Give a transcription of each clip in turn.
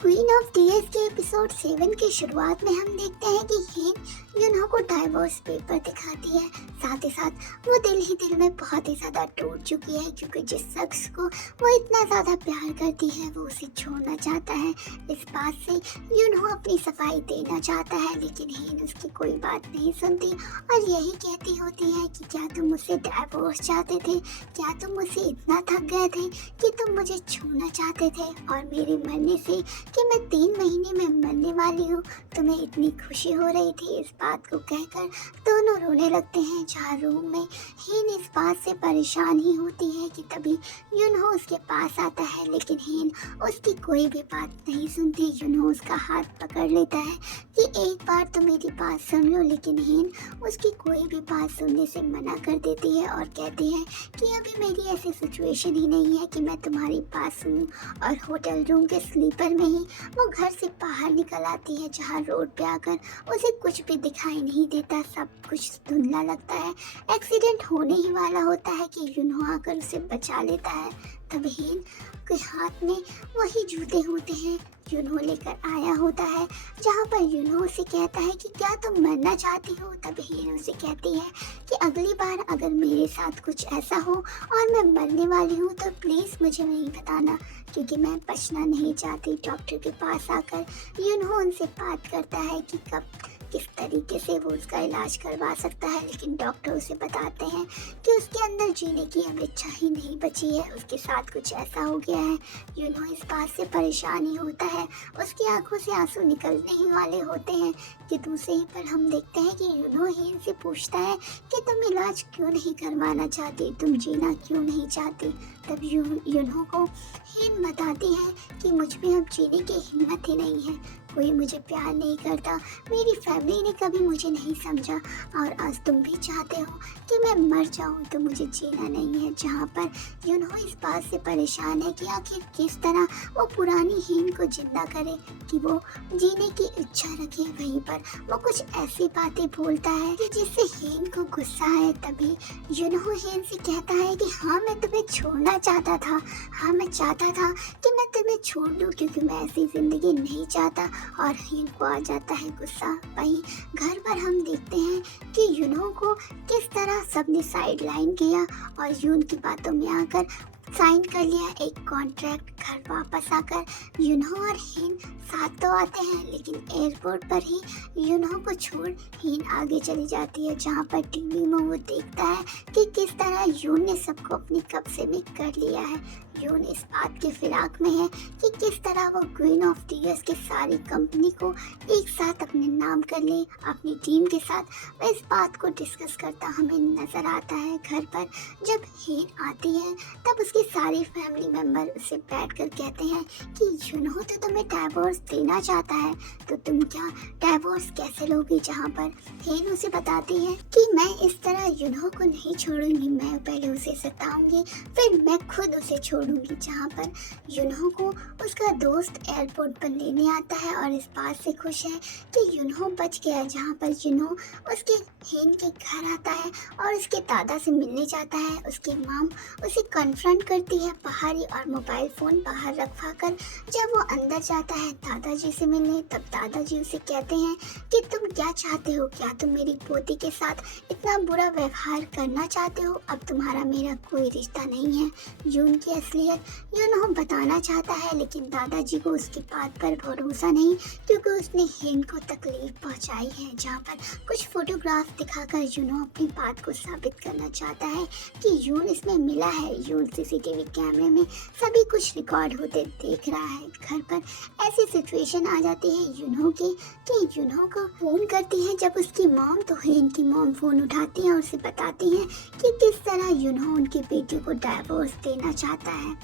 Queen of tears के episode 7 की शुरुआत में हम देखते हैं कि हेन यूनहो को डाइवोर्स पेपर दिखाती है। साथ ही साथ वो दिल ही दिल में बहुत ही ज़्यादा टूट चुकी है, क्योंकि जिस शख्स को वो इतना ज़्यादा प्यार करती है वो उसे छोड़ना चाहता है। इस बात से यूनहो अपनी सफाई देना चाहता है, लेकिन हेन उसकी कोई बात नहीं सुनती और यही कहती होती है कि क्या तुम मुझसे डाइवोर्स चाहते थे, क्या तुम मुझसे इतना थक गए थे कि तुम मुझे छोड़ना चाहते थे, और मेरे मरने से कि मैं 3 महीने में मरने वाली हूँ तुम्हें इतनी खुशी हो रही थी। इस बात को कहकर दोनों रोने लगते हैं। जहाँ रूम में हेन इस बात से परेशान ही होती है कि तभी यूनहो उसके पास आता है, लेकिन हेन उसकी कोई भी बात नहीं सुनती। यूनहो उसका हाथ पकड़ लेता है कि एक बार तो मेरी बात सुन लो, लेकिन हेन उसकी कोई भी बात सुनने से मना कर देती है और कहती है कि अभी मेरी ऐसी सिचुएशन ही नहीं है कि मैं तुम्हारी बात सुनूं। और होटल रूम के स्लीपर में ही वो घर से बाहर निकल आती है, जहाँ रोड पे आकर उसे कुछ भी दिखाई नहीं देता, सब कुछ धुंधला लगता है। एक्सीडेंट होने ही वाला होता है कि यूनहो आकर उसे बचा लेता है। तब हेन के हाथ में वही जूते होते हैं यूनहो लेकर आया होता है, जहाँ पर यूनहो से कहता है कि क्या तुम मरना चाहती हो। तब हेन उसे कहती है कि अगली बार अगर मेरे साथ कुछ ऐसा हो और मैं मरने वाली हूँ तो प्लीज़ मुझे नहीं बताना, क्योंकि मैं बचना नहीं चाहती। डॉक्टर के पास आकर यूनहो उनसे बात करता है कि कब किस तरीके से वो उसका इलाज करवा सकता है, लेकिन डॉक्टर उसे बताते हैं कि उसके अंदर जीने की अब इच्छा ही नहीं बची है, उसके साथ कुछ ऐसा हो गया है। यूनहो इस बात से परेशान ही होता है, उसकी आंखों से आंसू निकलने ही वाले होते हैं कि दूसरे ही पर हम देखते हैं कि यूनहो हेन से पूछता है कि तुम इलाज क्यों नहीं करवाना चाहती, तुम जीना क्यों नहीं चाहती। तब यूनहो को हेन बताती है कि मुझ में अब जीने की हिम्मत ही नहीं है, कोई मुझे प्यार नहीं करता, मेरी फैमिली ने कभी मुझे नहीं समझा, और आज तुम भी चाहते हो कि मैं मर जाऊं तो मुझे जीना नहीं है। जहाँ पर यूनहो इस बात से परेशान है कि आखिर किस तरह वो पुरानी हेन को जिंदा करे कि वो जीने की इच्छा रखे। वहीं पर वो कुछ ऐसी बातें बोलता है कि जिससे हेन को गुस्सा है। तभी यूनहो हेन से कहता है कि हाँ, मैं तुम्हें छोड़ना चाहता था, हाँ मैं चाहता था कि मैं तुम्हें छोड़ दूँ, क्योंकि मैं ऐसी ज़िंदगी नहीं चाहता। और हेन को आ जाता है गुस्सा। वहीं घर पर हम देखते हैं कि यूनहो को किस तरह सबने साइड लाइन किया और यून की बातों में आकर साइन कर लिया एक कॉन्ट्रैक्ट। घर वापस आकर यूनहो और हेन साथ तो आते हैं, लेकिन एयरपोर्ट पर ही यूनहो को छोड़ हेन आगे चली जाती है, जहाँ पर टीवी में वो देखता है कि किस तरह यून ने सबको अपने कब्जे में कर लिया है। यून इस बात के फिराक में है कि किस तरह वो क्वीन ऑफ टीयर्स के सारी कंपनी को एक साथ अपने नाम कर ले अपनी टीम के साथ। वह इस बात को डिस्कस करता हमें नजर आता है। घर पर जब हेन आती है तब उसके सारे फैमिली मेंबर उसे बैठकर कहते हैं कि यूनहो तो तुम्हें डाइवोर्स देना चाहता है, तो तुम क्या डाइवोर्स कैसे लोगी। जहाँ पर हेन उसे बताती है कि मैं इस तरह यूनहो को नहीं छोड़ूंगी, मैं पहले उसे सताऊंगी फिर मैं खुद उसे छोड़ूंगी। जहाँ पर यूनहो को उसका दोस्त एयरपोर्ट पर लेने आता है और इस बात से खुश है कि यूनहो बच गया। जहाँ पर यूनहो उसके हेन के घर आता है और उसके दादा से मिलने जाता है। उसकी माम उसे कन्फ्रंट करती है बाहर ही और मोबाइल फ़ोन बाहर रखवा कर। जब वो अंदर जाता है दादाजी से मिलने, तब दादाजी उसे कहते हैं कि तुम क्या चाहते हो, क्या तुम मेरी पोती के साथ इतना बुरा व्यवहार करना चाहते हो, अब तुम्हारा मेरा कोई रिश्ता नहीं है। यून की असलियत यूनहो बताना चाहता है, लेकिन दादाजी को उसकी बात पर भरोसा नहीं, क्योंकि उसने हेन को तकलीफ पहुंचाई है। जहाँ पर कुछ फोटोग्राफ दिखाकर यूनहो अपनी बात को साबित करना चाहता है कि यून इसमें मिला है। यून सीसीटीवी कैमरे में सभी कुछ रिकॉर्ड होते देख रहा है। घर पर ऐसी सिचुएशन आ जाती है यूनहो की कि यूनहो को फोन करती है जब उसकी मॉम, तो हेन की मॉम फोन उठाती है और उसे बताती हैं कि किस तरह यूनहो उनकी बेटी को डाइवोर्स देना चाहता है।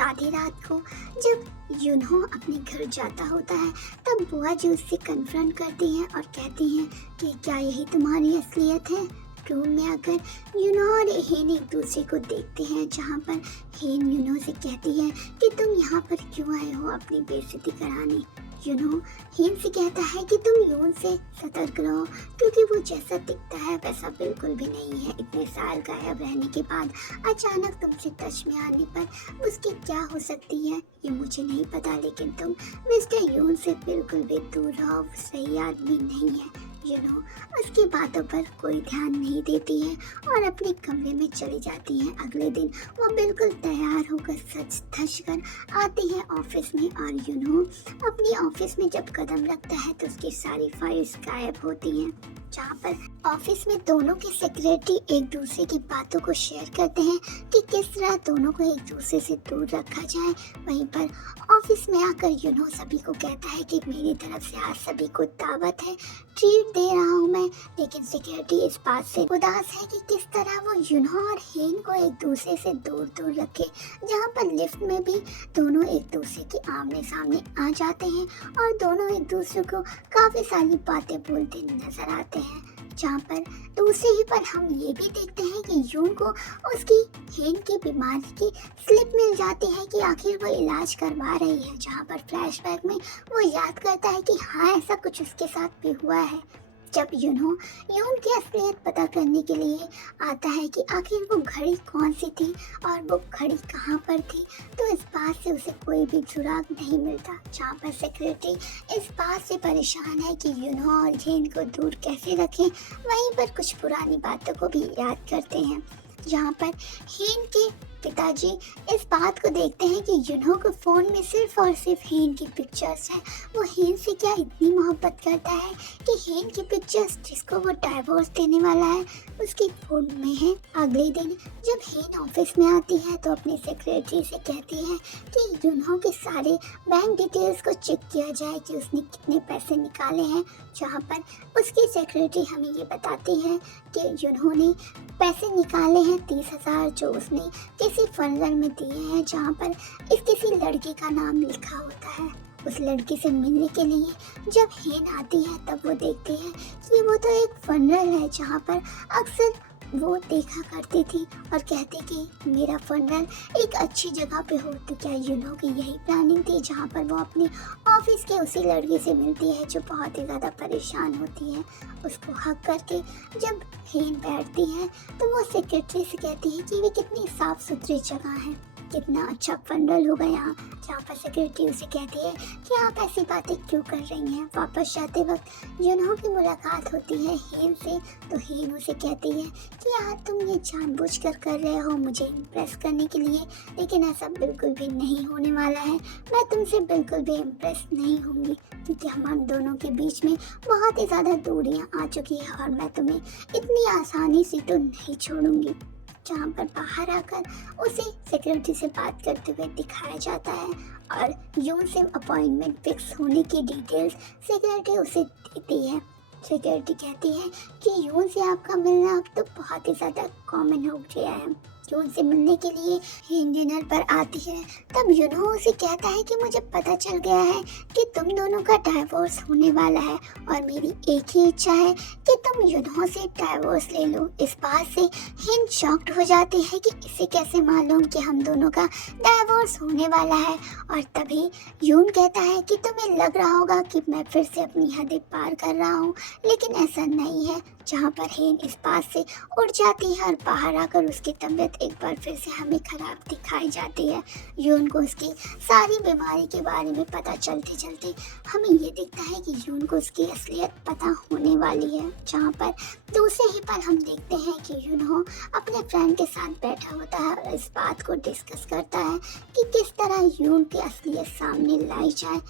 आधी रात को जब यूनहो अपने घर जाता होता है तब बुआ जी उससे कन्फ्रंट करती हैं और कहती हैं कि क्या यही तुम्हारी असलियत है। रूम में आकर यूनहो और हेन एक दूसरे को देखते हैं, जहाँ पर हेन यूनहो से कहती है कि तुम यहाँ पर क्यों आए हो अपनी बेइज्जती कराने। हीन से कहता है कि तुम यून से सतर्क रहो, क्योंकि वो जैसा दिखता है वैसा बिल्कुल भी नहीं है। इतने साल गायब रहने के बाद अचानक तुमसे टच में आने पर उसकी क्या हो सकती है ये मुझे नहीं पता, लेकिन तुम मिस्टर यून से बिल्कुल भी दूर रहो, वो सही आदमी नहीं है। उसकी बातों पर कोई ध्यान नहीं देती है और अपने कमरे में चली जाती है। अगले दिन वो बिल्कुल तैयार होकर सच धज कर आती है ऑफिस में, और अपनी ऑफिस में जब कदम रखता है तो उसकी सारी फाइल्स गायब होती हैं। जहाँ पर ऑफिस में दोनों के सेक्रेटरी एक दूसरे की बातों को शेयर करते हैं कि किस तरह दोनों को एक दूसरे से दूर रखा जाए। वहीं पर ऑफिस में आकर सभी को कहता है कि मेरी तरफ से आज सभी को दावत है, ट्रीट दे रहा हूँ मैं। लेकिन सेक्रेटरी इस बात से उदास है कि किस तरह वो और हेन को एक दूसरे से दूर दूर रखे। जहाँ पर लिफ्ट में भी दोनों एक दूसरे के आमने सामने आ जाते हैं और दोनों एक दूसरे को काफी सारी बातें बोलते नजर आते हैं। जहाँ पर दूसरे ही पर हम ये भी देखते हैं कि यून को उसकी हेन की बीमारी की स्लिप मिल जाती है कि आखिर वो इलाज करवा रही है। जहाँ पर फ्लैशबैक में वो याद करता है कि हाँ ऐसा कुछ उसके साथ भी हुआ है। जब यून की असलियत पता करने के लिए आता है कि आखिर वो घड़ी कौन सी थी और वो घड़ी कहाँ पर थी, तो इस बात से उसे कोई भी सुराग नहीं मिलता। जहाँ पर सेक्रेटरी इस बात से परेशान है कि और हेन को दूर कैसे रखें, वहीं पर कुछ पुरानी बातों को भी याद करते हैं। जहाँ पर हेन के पिताजी इस बात को देखते हैं कि को फ़ोन में सिर्फ और सिर्फ हेन की पिक्चर्स हैं। वो हेन से क्या इतनी मोहब्बत करता है कि हेन की पिक्चर्स जिसको वो डाइवोर्स देने वाला है उसकी फ़ोन में है। अगले दिन जब हेन ऑफिस में आती है तो अपनी सेक्रेटरी से कहती है कि के सारे बैंक डिटेल्स को चेक किया जाए कि उसने कितने पैसे निकाले हैं। जहाँ पर उसकी सेक्रेटरी हमें ये बताती है कि ने पैसे निकाले हैं 30,000 जो उसने किसी फंडर में दिए हैं, जहाँ पर इस किसी लड़के का नाम लिखा होता है। उस लड़की से मिलने के लिए जब हेन आती है तब वो देखती है कि वो तो एक फंडर है जहाँ पर अक्सर वो देखा करती थी और कहती कि मेरा फंडर एक अच्छी जगह पे हो। तो क्या की यही प्लानिंग थी जहाँ पर वो अपने ऑफिस के उसी लड़के से मिलती है जो बहुत ही ज़्यादा परेशान होती है। उसको हक करके जब हेन बैठती है तो वो सेक्रेटरी से कहती है कि वे कितनी साफ सुथरी जगह है, कितना अच्छा फंडल होगा यहाँ। जहाँ पर सेक्रेटरी उसे कहती है कि आप ऐसी बातें क्यों कर रही हैं। वापस जाते वक्त की मुलाकात होती है हेन से, तो हेन उसे कहती है कि यार तुम ये जानबूझकर कर रहे हो मुझे इम्प्रेस करने के लिए, लेकिन ऐसा बिल्कुल भी नहीं होने वाला है। मैं तुमसे बिल्कुल भी इम्प्रेस नहीं होंगी क्योंकि हम दोनों के बीच में बहुत ही ज़्यादा दूरियाँ आ चुकी है और मैं तुम्हें इतनी आसानी से तो नहीं छोड़ूंगी। जहाँ पर बाहर आकर उसे सेक्रेटरी से बात करते हुए दिखाया जाता है और यून से अपॉइंटमेंट फिक्स होने की डिटेल्स सेक्रेटरी उसे देती है। सेक्रेटरी कहती है कि यून से आपका मिलना अब तो बहुत ही ज़्यादा कॉमन हो गया है। यून से मिलने के लिए हेन डिनर पर आती है तब उसे कहता है कि मुझे पता चल गया है कि तुम दोनों का डाइवोर्स होने वाला है और मेरी एक ही इच्छा है कि तुम से डाइवोर्स ले लो। इस बात से हेन शॉक्ड हो जाती है कि इसे कैसे मालूम कि हम दोनों का डाइवोर्स होने वाला है। और तभी यून कहता है कि तुम्हें लग रहा होगा कि मैं फिर से अपनी हदें पार कर रहा हूँ, लेकिन ऐसा नहीं है। जहाँ पर हेन इस बात से उड़ जाती है और बाहर आकर उसकी तबीयत एक बार फिर से हमें खराब दिखाई जाती है। यून को उसकी सारी बीमारी के बारे में पता चलते चलते हमें ये दिखता है कि यून को उसकी असलियत पता होने वाली है। जहाँ पर दूसरे ही पर हम देखते हैं कि अपने फ्रेंड के साथ बैठा होता है और इस बात को डिस्कस करता है कि किस तरह यून की असलियत सामने लाई जाए।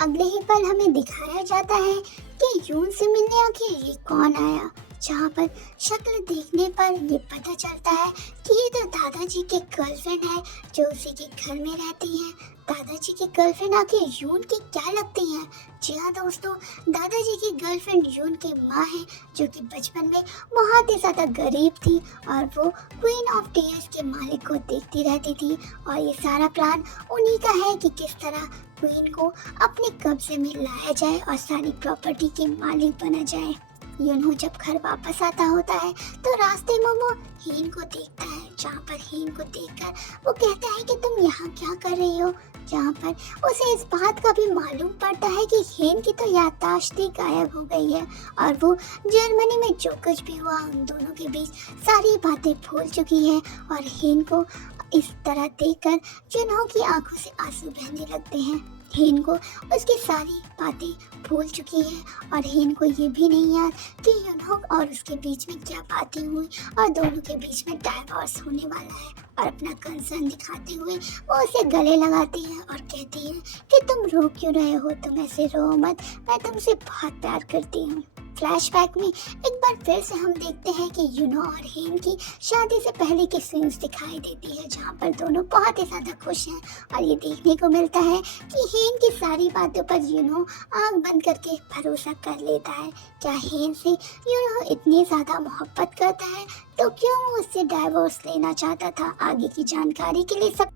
अगले ही पल हमें दिखाया जाता है कि यून से मिलने आखिर ये कौन आया। जहाँ पर शक्ल देखने पर ये पता चलता है कि ये तो दादाजी की गर्लफ्रेंड है जो उसी के घर में रहती है। दादाजी की गर्लफ्रेंड आखिर यून की क्या लगती हैं? जी हाँ दोस्तों, दादाजी की गर्लफ्रेंड यून की माँ है जो कि बचपन में बहुत ही ज़्यादा गरीब थी और वो क्वीन ऑफ टीयर्स के मालिक को देखती रहती थी। और ये सारा प्लान उन्हीं का है कि किस तरह क्वीन को अपने कब्जे में लाया जाए और सारी प्रॉपर्टी के मालिक बना जाए। यूनहो जब घर वापस आता होता है तो रास्ते में वो हेन को देखता है, जहाँ पर हेन को देखकर वो कहता है कि तुम यहाँ क्या कर रही हो, जहाँ पर उसे इस बात का भी मालूम पड़ता है कि हेन की तो याददाश्त ही गायब हो गई है और वो जर्मनी में जो कुछ भी हुआ उन दोनों के बीच सारी बातें भूल चुकी है। और हेन को इस तरह देखकर जुनहो की आंखों से आंसू बहने लगते हैं। हेन को उसकी सारी बातें भूल चुकी है और हेन को ये भी नहीं याद कि युनहो और उसके बीच में क्या बातें हुई और दोनों के बीच में डाइवोर्स होने वाला है। और अपना कंसर्न दिखाते हुए वो उसे गले लगाती है और कहती है कि तुम रो क्यों रहे हो, तुम ऐसे रो मत, मैं तुमसे बहुत प्यार करती हूँ। फ्लैशबैक में एक बार फिर से हम देखते हैं कि युनहो और हेन की शादी से पहले की सीन्स दिखाई देती है, जहाँ पर दोनों बहुत ही ज़्यादा खुश हैं और ये देखने को मिलता है कि हेन की सारी बातों पर युनहो आंख बंद करके भरोसा कर लेता है। क्या हेन से युनहो इतनी ज़्यादा मोहब्बत करता है तो क्यों वो उससे डाइवोर्स लेना चाहता था? आगे की जानकारी के लिए सब